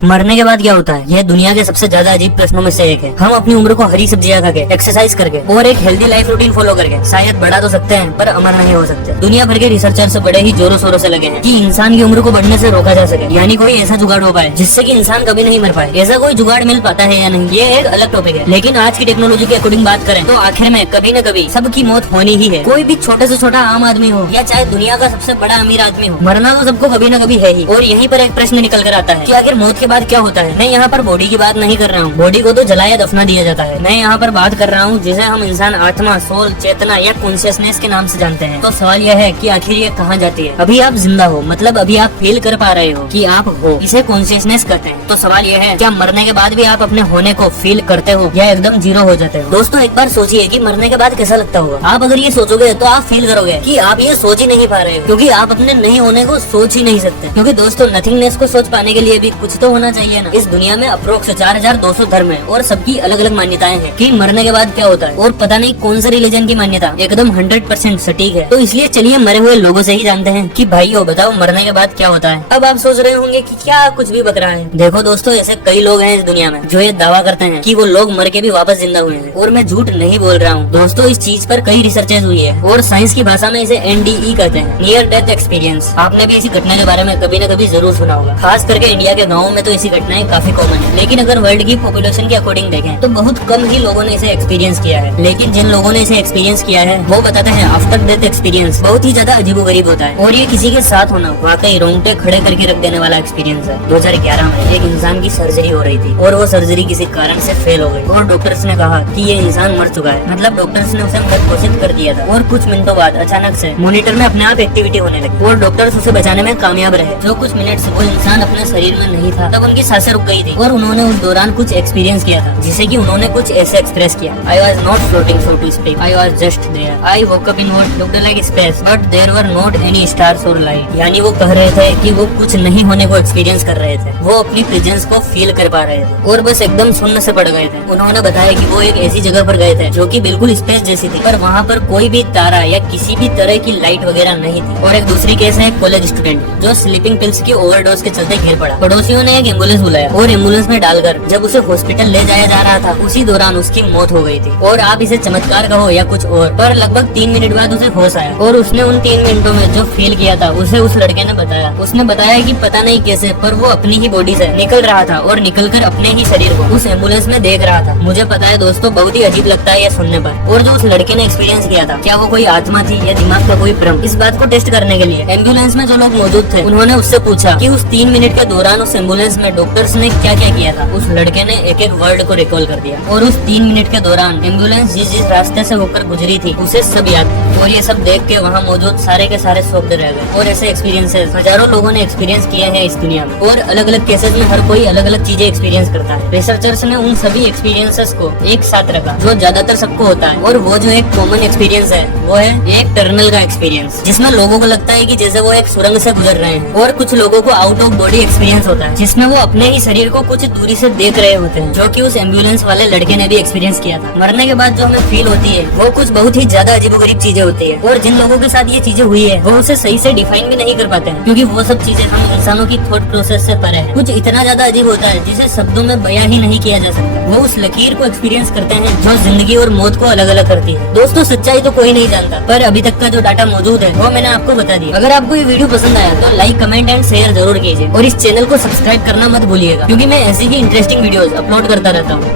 मरने के बाद क्या होता है, यह दुनिया के सबसे ज्यादा अजीब प्रश्नों में से एक है। हम अपनी उम्र को हरी सब्जियां खा के, एक्सरसाइज करके और एक हेल्दी लाइफ रूटीन फॉलो करके शायद बढ़ा तो सकते हैं, पर अमर नहीं हो सकते। दुनिया भर के रिसर्चर्स बड़े ही जोरों शोरों से लगे हैं कि इंसान की उम्र को बढ़ने से रोका जा सके, यानी कोई ऐसा जुगाड़ हो पाए जिससे कि इंसान कभी नहीं मर पाए। ऐसा कोई जुगाड़ मिल पाता है या नहीं, ये एक अलग टॉपिक है। लेकिन आज की टेक्नोलॉजी के अकॉर्डिंग बात करें तो आखिर में कभी न कभी सबकी मौत होनी ही है। कोई भी छोटे से छोटा आम आदमी हो या चाहे दुनिया का सबसे बड़ा अमीर आदमी हो, मरना तो सबको कभी न कभी है ही। और यहीं पर एक प्रश्न निकल कर आता है कि आखिर मौत के बाद क्या होता है। मैं यहाँ पर बॉडी की बात नहीं कर रहा हूँ, बॉडी को तो जलाया दफना दिया जाता है। मैं यहाँ पर बात कर रहा हूँ जिसे हम इंसान आत्मा, सोल, चेतना या कॉन्शियसनेस के नाम से जानते हैं। तो सवाल यह है कि आखिर ये कहाँ जाती है। अभी आप जिंदा हो, मतलब अभी आप फील कर पा रहे हो कि आप हो, इसे कॉन्शियसनेस कहते हैं। तो सवाल यह है, क्या मरने के बाद भी आप अपने होने को फील करते हो या एकदम जीरो हो जाते हो। दोस्तों एक बार सोचिए कि मरने के बाद कैसा लगता होगा। आप अगर ये सोचोगे तो आप फील करोगे कि आप ये सोच ही नहीं पा रहे हो, क्योंकि आप अपने नहीं होने को सोच ही नहीं सकते। क्योंकि दोस्तों नथिंगनेस को सोच पाने के लिए भी कुछ तो होना चाहिए ना। इस दुनिया में अप्रोक्स 4200 धर्म है और सबकी अलग अलग मान्यताएं हैं कि मरने के बाद क्या होता है, और पता नहीं कौन सा रिलीजन की मान्यता एकदम 100% सटीक है। तो इसलिए चलिए मरे हुए लोगों से ही जानते हैं कि भाइयों बताओ मरने के बाद क्या होता है। अब आप सोच रहे होंगे कि क्या कुछ भी बक रहा है। देखो दोस्तों ऐसे कई लोग हैं इस दुनिया में जो ये दावा करते हैं कि वो लोग मर के भी वापस जिंदा हुए हैं, और मैं झूठ नहीं बोल रहा हूँ। दोस्तों इस चीज पर कई रिसर्चेस हुई है और साइंस की भाषा में इसे NDE कहते हैं, नियर डेथ एक्सपीरियंस। आपने भी इसी घटना के बारे में कभी न कभी जरूर सुना होगा। खास करके इंडिया के गाँव में तो ऐसी घटनाएं काफी कॉमन है। लेकिन अगर वर्ल्ड की पॉपुलेशन के अकॉर्डिंग देखें तो बहुत कम ही लोगों ने इसे एक्सपीरियंस किया है। लेकिन जिन लोगों ने इसे एक्सपीरियंस किया है वो बताते हैं आफ्टर डेथ एक्सपीरियंस बहुत ही ज्यादा अजीबोगरीब होता है, और ये किसी के साथ होना वाकई रोंगटे खड़े करके रख देने वाला एक्सपीरियंस है। 2011 में एक इंसान की सर्जरी हो रही थी और वो सर्जरी किसी कारण से फेल हो गई, और डॉक्टर्स ने कहा कि ये इंसान मर चुका है। मतलब डॉक्टर्स ने उसे मृत घोषित कर दिया था। और कुछ मिनटों बाद अचानक से मॉनिटर में अपने आप एक्टिविटी होने लगी और डॉक्टर्स उसे बचाने में कामयाब रहे। जो कुछ मिनट वो इंसान अपने शरीर में नहीं था तब उनकी सांसें रुक गई थी, और उन्होंने उस दौरान कुछ एक्सपीरियंस किया था जिसे कि उन्होंने कुछ ऐसे एक्सप्रेस किया, I was not floating so to speak, I was just there, I woke up in what looked like space but there were not any stars और लाइट। यानी वो कह रहे थे कि वो कुछ नहीं होने को एक्सपीरियंस कर रहे थे, वो अपनी प्रेजेंस को फील कर पा रहे थे और बस एकदम शून्य से पड़ गए थे। उन्होंने बताया कि वो एक ऐसी जगह पर गए थे जो कि बिल्कुल स्पेस जैसी थी, पर वहाँ पर कोई भी तारा या किसी भी तरह की लाइट वगैरह नहीं थी। और एक दूसरी केस है एक कॉलेज स्टूडेंट जो स्लीपिंग पिल्स की ओवरडोज के चलते गिर पड़ा। पड़ोसियों ने एक एम्बुलेंस बुलाया और एम्बुलेंस में डालकर जब उसे हॉस्पिटल ले जाया जा रहा था उसी दौरान उसकी मौत हो गई थी। और आप इसे चमत्कार कहो या कुछ और, पर लगभग 3 मिनट बाद उसे होश आया, और उसने उन 3 मिनटों में जो फील किया था उसे उस लड़के ने बताया। उसने बताया कि पता नहीं कैसे पर वो अपनी ही बॉडी से निकल रहा था और निकलकर अपने ही शरीर को उस एम्बुलेंस में देख रहा था। मुझे पता है दोस्तों बहुत ही अजीब लगता है यह सुनने पर। और जो उस लड़के ने एक्सपीरियंस किया था, क्या वो कोई आत्मा थी या दिमाग का कोई भ्रम? इस बात को टेस्ट करने के लिए एम्बुलेंस में जो लोग मौजूद थे उन्होंने उससे पूछा कि उस 3 मिनट के दौरान उस एम्बुलेंस में डॉक्टर्स ने क्या क्या किया था। उस लड़के ने एक एक वर्ड को रिकॉल कर दिया, और उस 3 मिनट के दौरान एम्बुलेंस जिस जिस रास्ते से होकर गुजरी थी उसे सब याद। और ये सब देख के वहाँ मौजूद सारे के सारे शॉक्ड रह गए। और ऐसे एक्सपीरियंसेस हजारों लोगों ने एक्सपीरियंस किए हैं इस दुनिया में, और अलग अलग केसेस में हर कोई अलग अलग चीजें एक्सपीरियंस करता है। रिसर्चर्स ने उन सभी एक्सपीरियंसेस को एक साथ रखा जो ज्यादातर सबको होता है, और वो जो एक कॉमन एक्सपीरियंस है वो है एक टनल का एक्सपीरियंस, जिसमें लोगों को लगता है कि जैसे वो एक सुरंग से गुजर रहे हैं। और कुछ लोगों को आउट ऑफ बॉडी एक्सपीरियंस होता है जिसमें वो अपने ही शरीर को कुछ दूरी से देख रहे होते हैं, जो कि उस एम्बुलेंस वाले लड़के ने भी एक्सपीरियंस किया था। मरने के बाद जो हमें फील होती है वो कुछ बहुत ही ज्यादा अजीबोगरीब चीजें होती है, और जिन लोगों के साथ ये चीजें हुई है वो उसे सही से डिफाइन भी नहीं कर पाते हैं, क्योंकि वो सब चीजें हम इंसानों की थॉट प्रोसेस से परे है। कुछ इतना ज्यादा अजीब होता है जिसे शब्दों में बयां ही नहीं किया जा सकता। वो उस लकीर को एक्सपीरियंस करते हैं जो जिंदगी और मौत को अलग अलग करती है। दोस्तों सच्चाई तो कोई नहीं जानता, पर अभी तक का जो डाटा मौजूद है वो मैंने आपको बता दिया। अगर आपको ये वीडियो पसंद आया तो लाइक, कमेंट एंड शेयर जरूर कीजिए, और इस चैनल को सब्सक्राइब करना मत भूलिएगा, क्योंकि मैं ऐसी ही इंटरेस्टिंग वीडियोस अपलोड करता रहता हूँ।